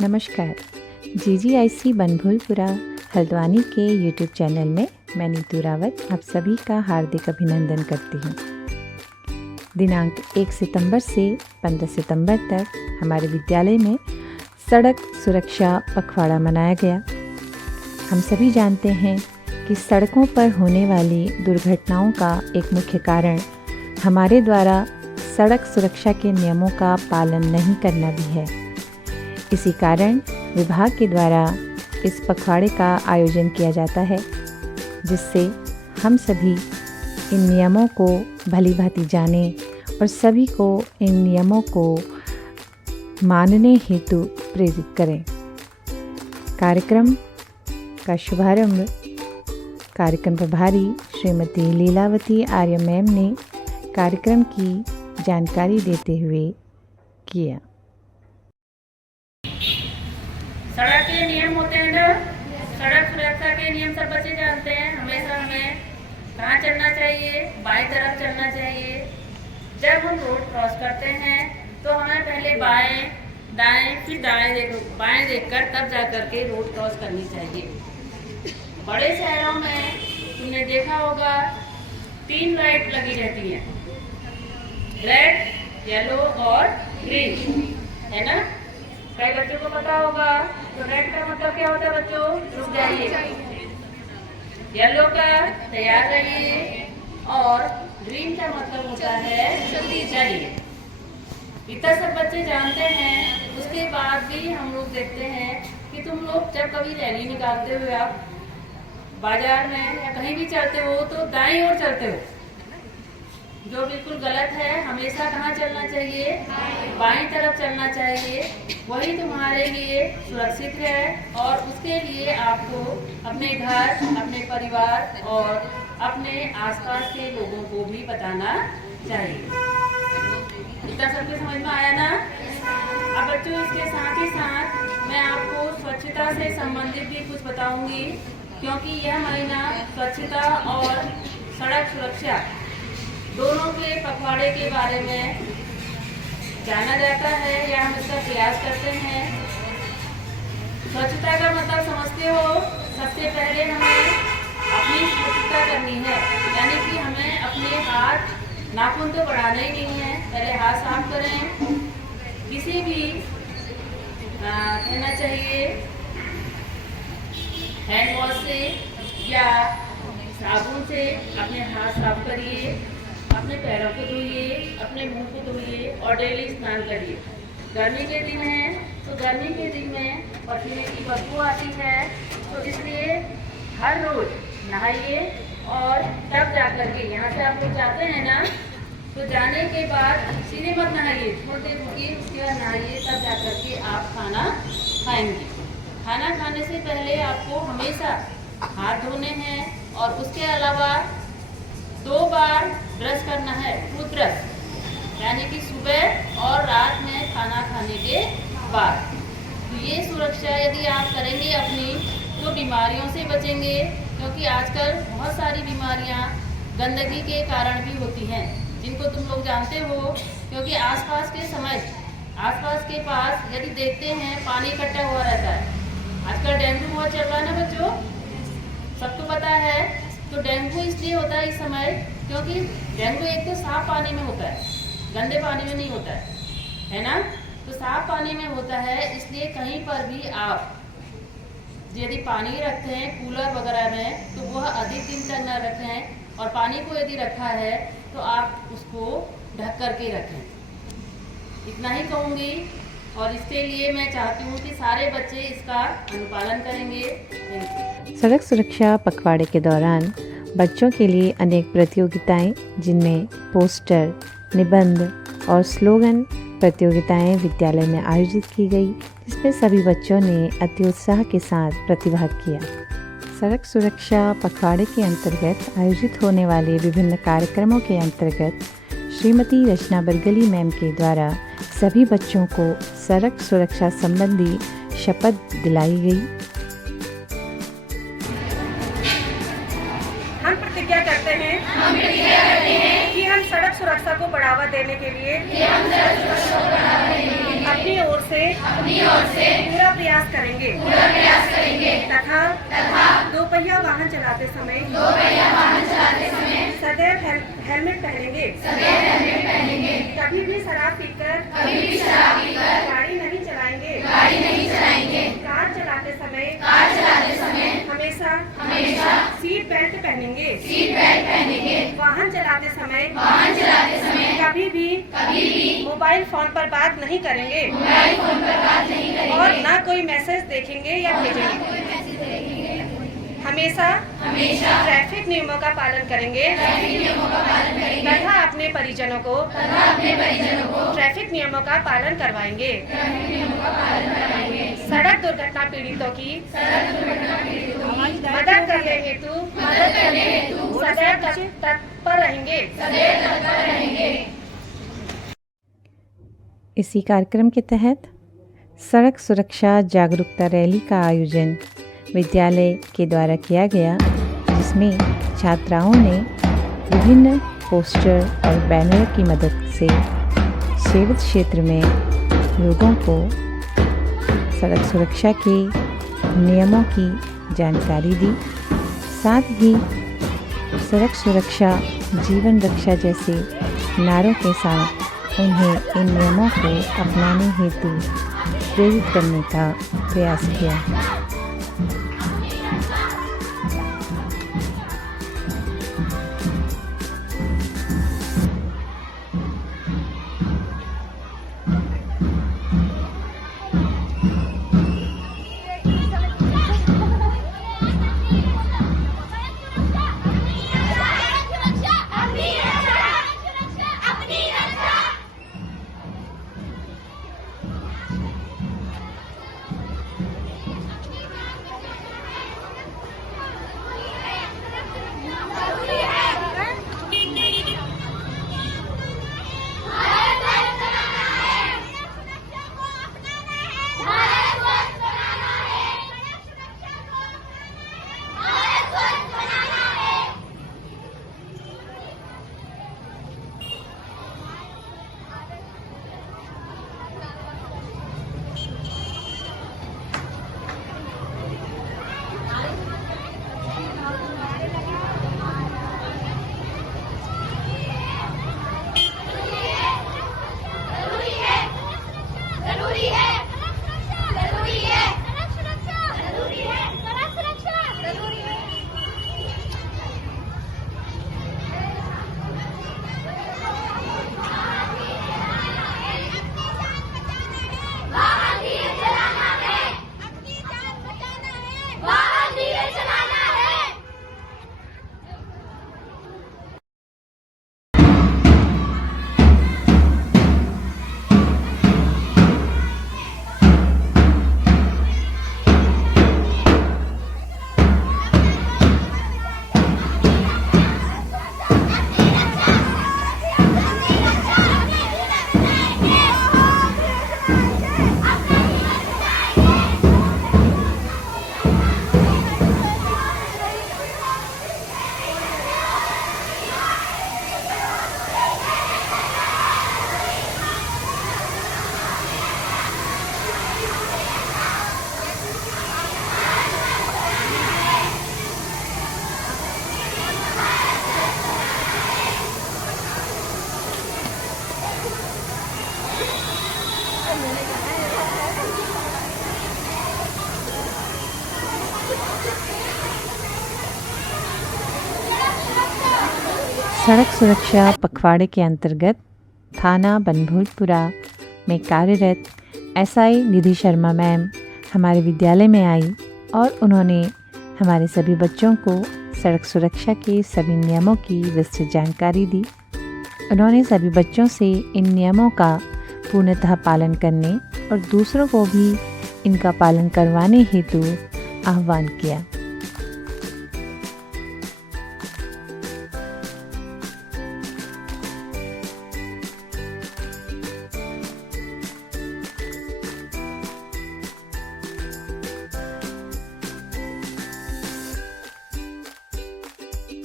नमस्कार। GGIC बनभूलपुरा हल्द्वानी के YouTube channel में मैं नीतू रावत आप सभी का हार्दिक अभिनंदन करती हूँ। दिनांक 1 सितंबर से 15 सितंबर तक हमारे विद्यालय में सड़क सुरक्षा पखवाड़ा मनाया गया। हम सभी जानते हैं कि सड़कों पर होने वाली दुर्घटनाओं का एक मुख्य कारण हमारे द्वारा सड़क सुरक्षा के नियमों का पालन नहीं करना भी है। इसी कारण विभाग के द्वारा इस पखवाड़े का आयोजन किया जाता है, जिससे हम सभी इन नियमों को भली-भांति जानें और सभी को इन नियमों को मानने हेतु प्रेरित करें। कार्यक्रम का शुभारंभ कार्यक्रम प्रभारी श्रीमती लीलावती आर्य मैम ने कार्यक्रम की जानकारी देते हुए किया। सड़क के नियम होते हैं ना, सड़क सुरक्षा के नियम सब बच्चे जानते हैं। हमेशा हमें कहाँ चलना चाहिए, बाएं तरफ चलना चाहिए। जब हम रोड क्रॉस करते हैं तो हमें पहले बाएं, दाएं, फिर बाएं देखकर तब जा करके रोड क्रॉस करनी चाहिए। बड़े शहरों में तुमने देखा होगा 3 लाइट लगी रहती हैं, रेड, येलो और ग्रीन, है ना। कई बच्चों को पता होगा। तो रेड का मतलब क्या होता है बच्चों? रुक जाइए। येलो का तैयार रहिए और ग्रीन का मतलब होता है जल्दी चलिए। इतना सब बच्चे जानते हैं। उसके बाद भी हम लोग देखते हैं कि तुम लोग जब कभी रैली निकालते हुए आप बाजार में या कहीं भी चलते हो तो दाईं ओर चलते हो, जो बिल्कुल गलत है। हमेशा कहाँ चलना चाहिए? बाईं तरफ चलना चाहिए। वही तुम्हारे लिए सुरक्षित है और उसके लिए आपको अपने घर, अपने परिवार और अपने आसपास के लोगों को भी बताना चाहिए। इतना सबके समझ में आया ना? अब बच्चों, इसके साथ ही साथ मैं आपको स्वच्छता से संबंधित भी कुछ बताऊंगी, क्योंकि यह महीना स्वच्छता और सड़क सुरक्षा दोनों के पखवाड़े के बारे में जाना जाता है या हम इसका प्रयास करते हैं। स्वच्छता का मतलब समझते हो? सबसे पहले हमें अपनी स्वच्छता करनी है, यानी कि हमें अपने हाथ, नाखून तो बढ़ाना ही नहीं है, पहले हाथ साफ करें। किसी भी कहना चाहिए हैंड वॉश से या साबुन से अपने हाथ साफ करिए, अपने पैरों को धोइए, अपने मुंह को धोइए और डेली स्नान करिए। गर्मी के दिन है तो गर्मी के दिन में पसीने की बदबू आती है, तो इसलिए हर रोज नहाइए और तब जा करके, यहाँ से आप लोग जाते हैं ना, तो जाने के बाद सीधे मत नहाइए, थोड़ी देर रुकिए, उसके बाद नहाइए, तब जा करके आप खाना खाएंगे। खाना खाने से पहले आपको हमेशा हाथ धोने हैं और उसके अलावा 2 बार ब्रश करना है, टूथब्रश, यानी कि सुबह और रात में खाना खाने के बाद। तो ये सुरक्षा यदि आप करेंगे अपनी, तो बीमारियों से बचेंगे, क्योंकि आजकल बहुत सारी बीमारियां गंदगी के कारण भी होती हैं, जिनको तुम लोग जानते हो। क्योंकि आसपास के पास यदि देखते हैं पानी इकट्ठा हुआ रहता है। आजकल डेंगू बहुत चल रहा है ना बच्चों, सबको पता है। तो डेंगू इसलिए होता है इस समय, क्योंकि डेंगू एक तो साफ पानी में होता है, गंदे पानी में नहीं होता है ना। तो साफ पानी में होता है, इसलिए कहीं पर भी आप यदि पानी रखते हैं कूलर वगैरह में, तो वह अधिक दिन तक न रखें, और पानी को यदि रखा है तो आप उसको ढक करके रखें। इतना ही कहूँगी, और इसके लिए मैं चाहती हूँ कि सारे बच्चे इसका अनुपालन करेंगे। सड़क सुरक्षा पखवाड़े के दौरान बच्चों के लिए अनेक प्रतियोगिताएं, जिनमें पोस्टर, निबंध और स्लोगन प्रतियोगिताएं विद्यालय में आयोजित की गई, जिसमें सभी बच्चों ने अति उत्साह के साथ प्रतिभाग किया। सड़क सुरक्षा पखवाड़े के अंतर्गत आयोजित होने वाले विभिन्न कार्यक्रमों के अंतर्गत श्रीमती रचना बरगली मैम के द्वारा सभी बच्चों को सड़क सुरक्षा संबंधी शपथ दिलाई गई। हम प्रतिज्ञा करते हैं कि हम सड़क सुरक्षा को बढ़ावा देने के लिए अपनी ओर से पूरा प्रयास करेंगे तथा दोपहिया वाहन चलाते समय सदैव हेलमेट पहनेंगे। कभी भी शराब पीकर गाड़ी नहीं चलाएंगे। कार चलाते समय हमेशा सीट बेल्ट पहनेंगे। वाहन चलाते समय कभी भी मोबाइल फोन पर बात नहीं करेंगे और ना कोई मैसेज देखेंगे या भेजेंगे। हमेशा ट्रैफिक नियमों का पालन करेंगे तथा अपने परिजनों को ट्रैफिक नियमों का पालन करवाएंगे। सड़क दुर्घटना पीड़ितों की मदद करने हेतु सदैव तत्पर रहेंगे। इसी कार्यक्रम के तहत सड़क सुरक्षा जागरूकता रैली का आयोजन विद्यालय के द्वारा किया गया, जिसमें छात्राओं ने विभिन्न पोस्टर और बैनर की मदद से सेवित क्षेत्र में लोगों को सड़क सुरक्षा के नियमों की जानकारी दी। साथ ही सड़क सुरक्षा जीवन रक्षा जैसे नारों के साथ उन्हें इन नियमों को अपनाने हेतु प्रेरित करने का प्रयास किया। सड़क सुरक्षा पखवाड़े के अंतर्गत थाना बनभूलपुरा में कार्यरत एसआई निधि शर्मा मैम हमारे विद्यालय में आई और उन्होंने हमारे सभी बच्चों को सड़क सुरक्षा के सभी नियमों की विस्तृत जानकारी दी। उन्होंने सभी बच्चों से इन नियमों का पूर्णतः पालन करने और दूसरों को भी इनका पालन करवाने हेतु आह्वान किया।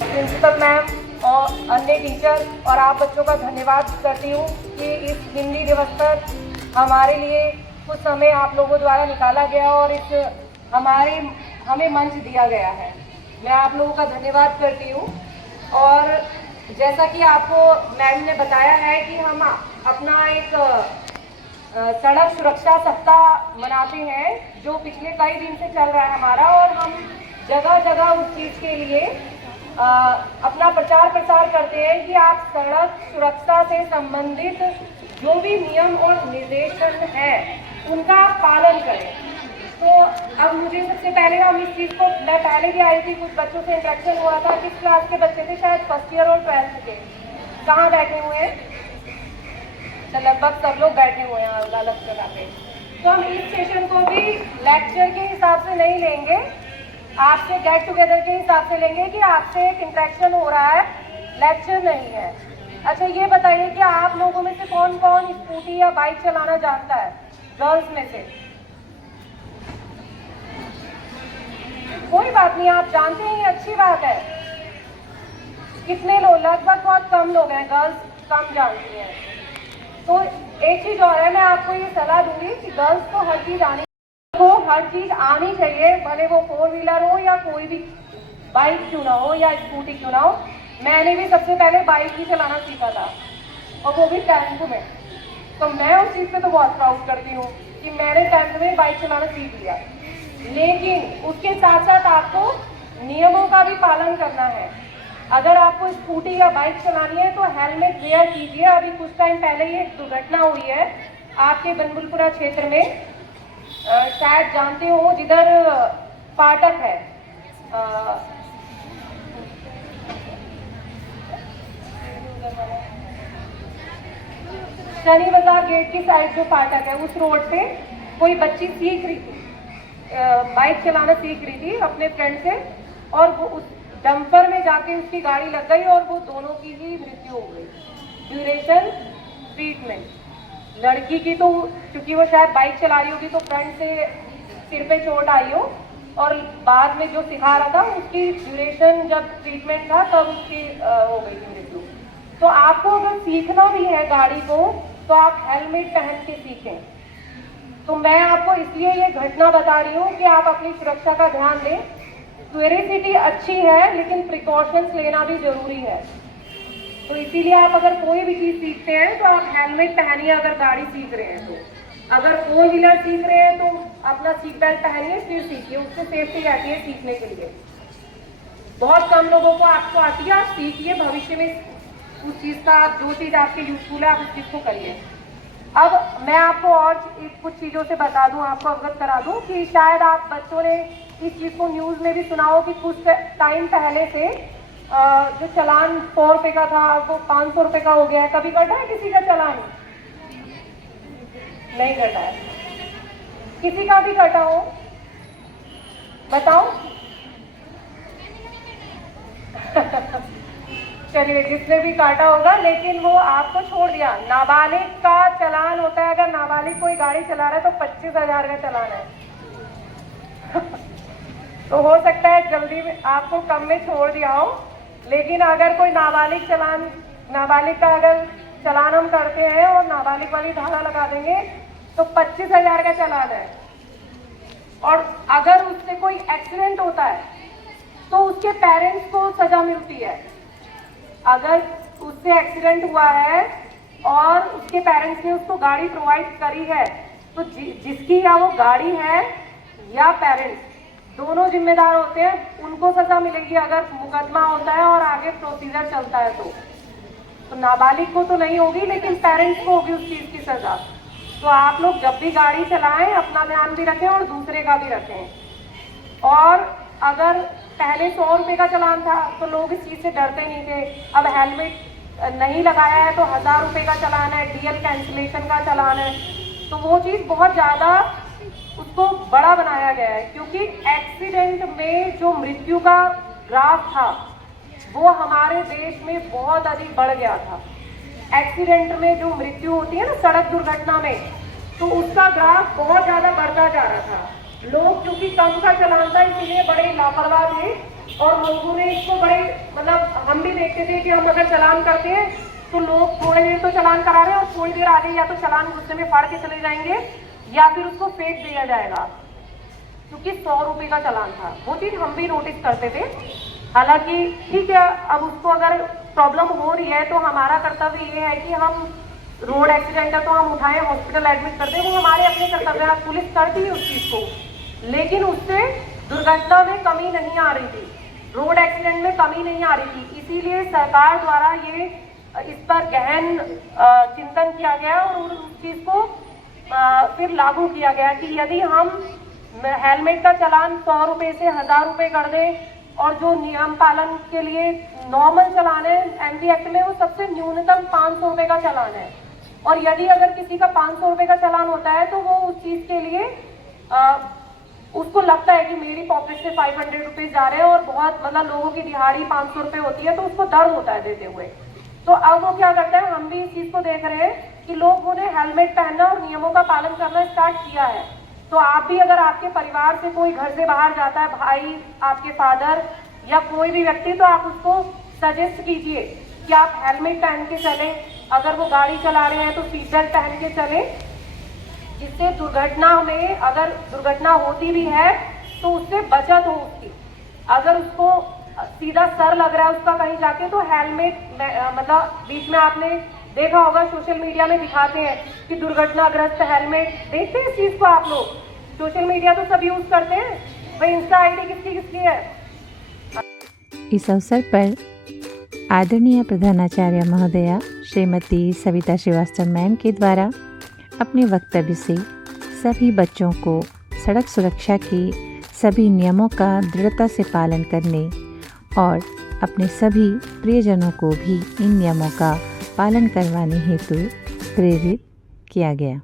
प्रिंसिपल मैम और अन्य टीचर और आप बच्चों का धन्यवाद करती हूँ कि इस हिंदी दिवस पर हमारे लिए कुछ समय आप लोगों द्वारा निकाला गया और हमें मंच दिया गया है। मैं आप लोगों का धन्यवाद करती हूँ। और जैसा कि आपको मैम ने बताया है कि हम अपना एक सड़क सुरक्षा सप्ताह मनाते हैं जो पिछले कई दिन से चल रहा है हमारा, और हम जगह जगह उस चीज़ के लिए अपना प्रचार प्रसार करते हैं कि आप सड़क सुरक्षा से संबंधित जो भी नियम और निर्देशन है उनका पालन करें। तो अब मुझे सबसे पहले हम इस चीज़ को, मैं पहले भी आई थी, कुछ बच्चों से इंटरेक्शन हुआ था। किस क्लास के बच्चे थे? शायद फर्स्ट ईयर और 12th के। कहाँ बैठे हुए हैं? तो लगभग सब लोग बैठे हुए हैं अलग जगह पे। तो हम इस सेशन को भी लेक्चर के हिसाब से नहीं लेंगे, आपसे गेट टुगेदर के हिसाब से लेंगे कि आपसे एक इंटरेक्शन हो रहा है, लेक्चर नहीं है। अच्छा, ये बताइए कि आप लोगों में से कौन कौन स्कूटी या बाइक चलाना जानता है? गर्ल्स में से कोई बात नहीं, आप जानते हैं, ये अच्छी बात है। कितने लोग? लगभग बहुत कम लोग हैं, गर्ल्स कम जानती हैं। तो एक चीज़ और है, मैं आपको ये सलाह दूंगी कि गर्ल्स को हर चीज़ आनी चाहिए, भले वो 4 व्हीलर हो या कोई भी बाइक क्यों ना हो या स्कूटी क्यों ना हो। मैंने भी सबसे पहले बाइक ही चलाना सीखा था, और वो भी 10th में। तो मैं उस चीज़ पे तो बहुत प्राउड करती हूँ कि मैंने 10th में बाइक चलाना सीख लिया। लेकिन उसके साथ साथ आपको नियमों का भी पालन करना है। अगर आपको स्कूटी या बाइक चलानी है तो हेलमेट वेयर कीजिए। अभी कुछ टाइम पहले ही एक दुर्घटना हुई है आपके बनबुलपुरा क्षेत्र में, शायद जानते हो, जिधर फाटक है, शनि बाजार गेट की साइड जो फाटक है, उस रोड पे कोई बच्ची सीख रही थी, बाइक चलाना सीख रही थी अपने फ्रेंड से, और वो उस डंपर में जाके उसकी गाड़ी लग गई और वो दोनों की ही मृत्यु हो गई। Duration treatment. लड़की की तो क्योंकि वो शायद बाइक चला रही होगी तो फ्रंट से सिर पे चोट आई हो, और बाद में जो सिखा रहा था उसकी ड्यूरेशन जब ट्रीटमेंट था तब उसकी हो गई थी मृत्यु। तो आपको अगर सीखना भी है गाड़ी को तो आप हेलमेट पहन के सीखें। तो मैं आपको इसलिए ये घटना बता रही हूँ कि आप अपनी सुरक्षा का ध्यान दें। क्यूरियोसिटी अच्छी है लेकिन प्रिकॉशंस लेना भी जरूरी है। तो इसीलिए आप अगर कोई भी चीज़ सीखते हैं तो आप हेलमेट पहनिए। अगर गाड़ी सीख रहे हैं तो, अगर 4 व्हीलर सीख रहे हैं तो अपना सीट बेल्ट पहनिए, फिर सीखिए, उससे सेफ्टी रहती है सीखने के लिए। बहुत कम लोगों को आपको आती है, आप सीखिए, भविष्य में उस चीज़ का जो चीज़ आपके यूजफुल है आप उस चीज़ को करिए। अब मैं आपको और कुछ चीज़ों से बता दूं, आपको अवगत करा दूं कि शायद आप बच्चों ने इस चीज़ को न्यूज़ में भी सुना हो कि कुछ टाइम पहले से जो चालान 100 रुपये का था वो 500 रुपये का हो गया है। कभी कटा है किसी का चालान? नहीं कटा है। किसी का भी कटा हो बताओ? चलिए, जिसने भी काटा होगा, लेकिन वो आपको छोड़ दिया। नाबालिग का चालान होता है, अगर नाबालिग कोई गाड़ी चला रहा है तो 25,000 का चालान है। तो हो सकता है जल्दी में आपको कम में छोड़ दिया हो, लेकिन अगर कोई नाबालिग का अगर चालान हम करते हैं और नाबालिग वाली धारा लगा देंगे तो 25,000 का चालान है। और अगर उससे कोई एक्सीडेंट होता है तो उसके पेरेंट्स को सजा मिलती है। अगर उससे एक्सीडेंट हुआ है और उसके पेरेंट्स ने उसको गाड़ी प्रोवाइड करी है तो जिसकी या वो गाड़ी है या पेरेंट्स दोनों जिम्मेदार होते हैं, उनको सजा मिलेगी अगर मुकदमा होता है और आगे प्रोसीजर चलता है तो नाबालिग को तो नहीं होगी लेकिन पेरेंट्स को होगी उस चीज़ की सजा। तो आप लोग जब भी गाड़ी चलाएं अपना ध्यान भी रखें और दूसरे का भी रखें। और अगर पहले 100 रुपये का चालान था तो लोग इस चीज़ से डरते नहीं थे। अब हेलमेट नहीं लगाया है तो 1000 रुपये का चालान है, डीएल कैंसिलेशन का चालान है। तो वो चीज़ बहुत ज़्यादा उसको बड़ा बनाया गया है, क्योंकि एक्सीडेंट में जो मृत्यु का ग्राफ था वो हमारे देश में बहुत अधिक बढ़ गया था। एक्सीडेंट में जो मृत्यु होती है ना सड़क दुर्घटना में, तो उसका ग्राफ बहुत ज़्यादा बढ़ता जा रहा था। लोग क्योंकि कम का चालान था इसीलिए बड़े लापरवाह थे और लोगों ने इसको बड़े हम भी देखते थे कि हम अगर चालान करते हैं तो लोग थोड़ी देर तो चलान करा रहे हैं और थोड़ी देर आगे या तो चलान गुस्से में फाड़ के चले जाएंगे या फिर उसको फेंक दिया जाएगा, क्योंकि 100 रुपये का चलान था। वो चीज़ हम भी नोटिस करते थे। हालांकि ठीक है, अब उसको अगर प्रॉब्लम हो रही है तो हमारा कर्तव्य ये है कि हम रोड एक्सीडेंट है तो हम उठाएं, हॉस्पिटल एडमिट कर दें, वो हमारे अपने कर्तव्य है। पुलिस करती है उस चीज़ को, लेकिन उससे दुर्घटना में कमी नहीं आ रही थी, रोड एक्सीडेंट में कमी नहीं आ रही थी। इसीलिए सरकार द्वारा ये इस पर गहन चिंतन किया गया और उस चीज़ को फिर लागू किया गया कि यदि हम हेलमेट का चालान 100 रुपये से 1000 रुपये कर दें और जो नियम पालन के लिए नॉर्मल चालान है एमवी एक्ट में वो सबसे न्यूनतम 500 रुपये का चालान है, और यदि अगर किसी का 500 रुपये का चालान होता है तो वो उस चीज़ के लिए उसको लगता है कि मेरी पॉकेट से 500 रुपये जा रहे हैं और बहुत मतलब लोगों की दिहाड़ी 500 रुपये होती है, तो उसको दर्द होता है देते हुए। तो अब वो क्या करता है, हम भी इस चीज़ को देख रहे हैं कि लोगों ने हेलमेट पहनना और नियमों का पालन करना स्टार्ट किया है। तो आप भी अगर आपके परिवार से कोई घर से बाहर जाता है, भाई, आपके फादर या कोई भी व्यक्ति, तो आप उसको सजेस्ट कीजिए कि आप हेलमेट पहन के चलें। अगर वो गाड़ी चला रहे हैं तो सीट बेल्ट पहन के चलें, जिससे दुर्घटना में अगर दुर्घटना होती भी है तो उससे बचत हो उसकी। अगर उसको सीधा सर लग रहा है उसका कहीं जाके, तो हेलमेट मतलब बीच में आपने देखा होगा सोशल मीडिया में दिखाते हैं कि दुर्घटनाग्रस्त हेलमेट, देखते हैं इस चीज़ को आप लोग, सोशल मीडिया तो सब यूज़ करते हैं भाई, इंस्टा आईडी किसकी किसकी है। इस अवसर पर आदरणीय प्रधानाचार्य महोदया श्रीमती सविता श्रीवास्तव मैम के द्वारा अपने वक्तव्य से सभी बच्चों को सड़क सुरक्षा के सभी नियमों का दृढ़ता से पालन करने और अपने सभी प्रियजनों को भी इन नियमों का पालन करवाने हेतु प्रेरित किया गया।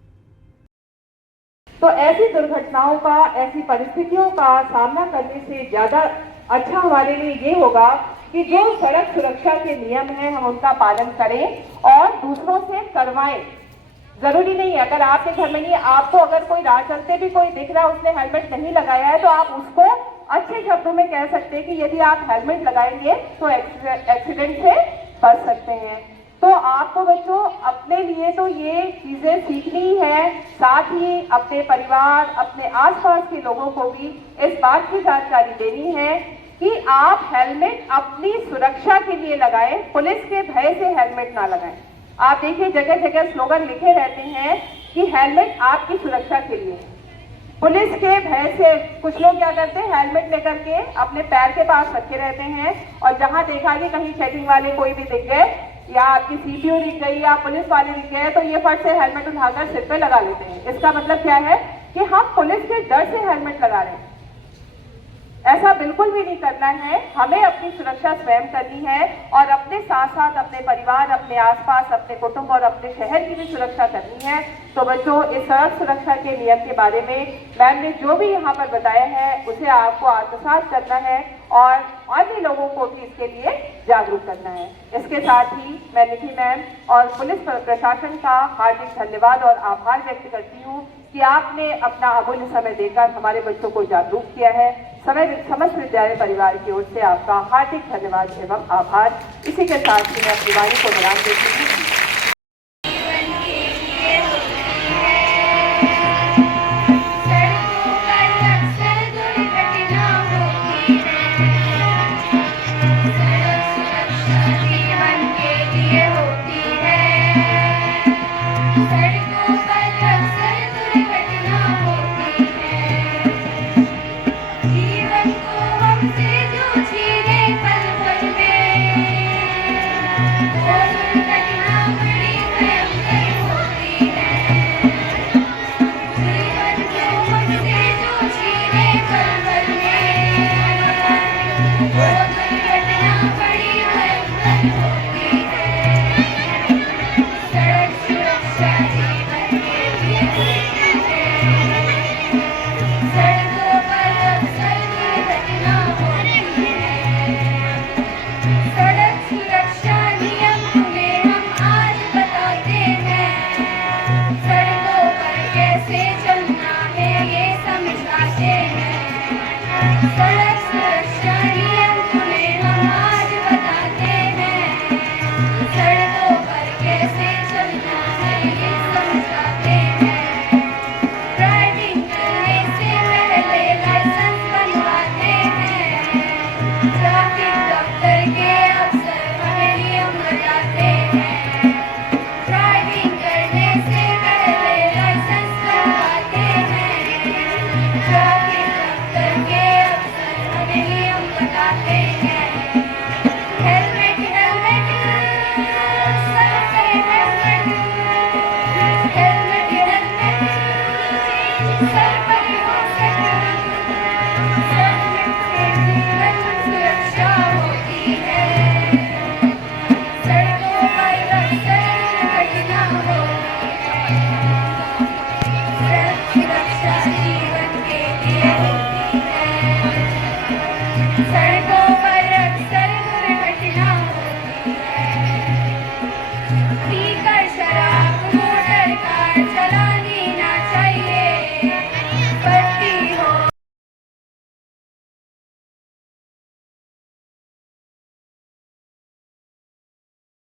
तो ऐसी दुर्घटनाओं का, ऐसी परिस्थितियों का सामना करने से ज़्यादा अच्छा हमारे लिए ये होगा कि जो सड़क सुरक्षा के नियम हैं हम उनका पालन करें और दूसरों से करवाएं। जरूरी नहीं है अगर आपके घर में नहीं, आपको अगर कोई राह चलते भी कोई दिख रहा है उसने हेलमेट नहीं लगाया है, तो आप उसको अच्छे शब्दों में कह सकते हैं कि यदि आप हेलमेट लगाएंगे तो एक्सीडेंट से बच सकते हैं। तो आपको बच्चों अपने लिए तो ये चीजें सीखनी ही है, साथ ही अपने परिवार, अपने आसपास के लोगों को भी इस बात की जानकारी देनी है कि आप हेलमेट अपनी सुरक्षा के लिए लगाएं, पुलिस के भय से हेलमेट ना लगाएं। आप देखिए जगह जगह स्लोगन लिखे रहते हैं कि हेलमेट आपकी सुरक्षा के लिए। पुलिस के भय से कुछ लोग क्या करते हैं, हेलमेट लेकर के अपने पैर के पास रखे रहते हैं और जहां देखा कि कहीं चेकिंग वाले कोई भी दिख गए या आपकी सीपीओ दिख गई या पुलिस वाले दिख गए तो ये फट से हेलमेट उठाकर सिर पे लगा लेते हैं। इसका मतलब क्या है कि हम पुलिस के डर से हेलमेट लगा रहे हैं। ऐसा बिल्कुल भी नहीं करना है, हमें अपनी सुरक्षा स्वयं करनी है और अपने साथ साथ अपने परिवार, अपने आसपास, अपने कुटुंब और अपने शहर की भी सुरक्षा करनी है। तो बच्चों, इस सड़क सुरक्षा के नियम के बारे में मैम ने जो भी यहाँ पर बताया है उसे आपको आत्मसात करना है और अन्य लोगों को भी इसके लिए जागरूक करना है। इसके साथ ही मैं निधि मैम और पुलिस प्रशासन का हार्दिक धन्यवाद और आभार व्यक्त करती हूँ कि आपने अपना अमूल्य समय देकर हमारे बच्चों को जागरूक किया है। समस्त विद्यालय परिवार की ओर से आपका हार्दिक धन्यवाद एवं आभार। इसी के साथ ही मैं अपनी वाणी को विराम देती हूँ। सड़क सुरक्षा नियम तुम्हें हम आज बताते हैं। सड़कों पर परियों से